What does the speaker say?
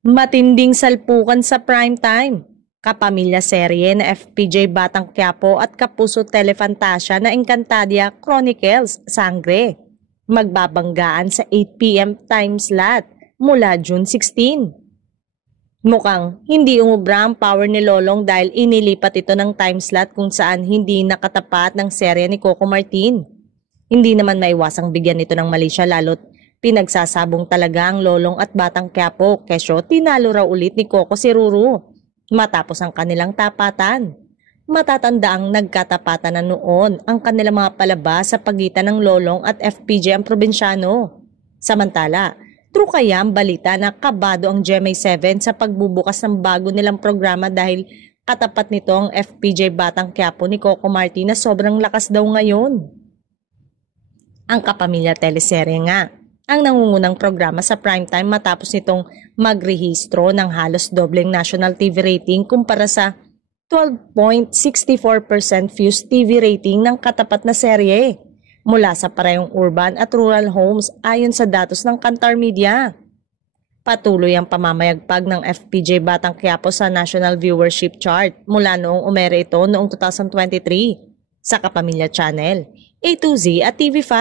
Matinding salpukan sa primetime. Kapamilya serye na FPJ Batang Quiapo at Kapuso Telefantasia na Encantadia Chronicles Sangre. Magbabanggaan sa 8 p.m. time slot mula June 16. Mukhang hindi umubra ang power ni Lolong dahil inilipat ito ng time slot kung saan hindi nakatapat ng serye ni Coco Martin. Hindi naman maiwasang bigyan ito ng mali siya lalo't pinagsasabong talaga ang Lolong at Batang Quiapo kesyo tinalo raw ulit ni Coco si Ruru matapos ang kanilang tapatan. Matatanda ang nagkatapatan na noon ang kanilang mga palabas sa pagitan ng Lolong at FPJ ang probinsyano. Samantala, true kaya ang balita na kabado ang GMA7 sa pagbubukas ng bago nilang programa dahil katapat nito ang FPJ Batang Quiapo ni Coco Martin na sobrang lakas daw ngayon? Ang Kapamilya teleserye nga ang nangungunang programa sa primetime matapos nitong magrehistro ng halos dobleng national TV rating kumpara sa 12.64% Fuse TV rating ng katapat na serye mula sa parehong urban at rural homes ayon sa datos ng Kantar Media. Patuloy ang pamamayagpag ng FPJ Batang Quiapo sa national viewership chart mula noong umere ito noong 2023 sa Kapamilya Channel, A2Z at TV5.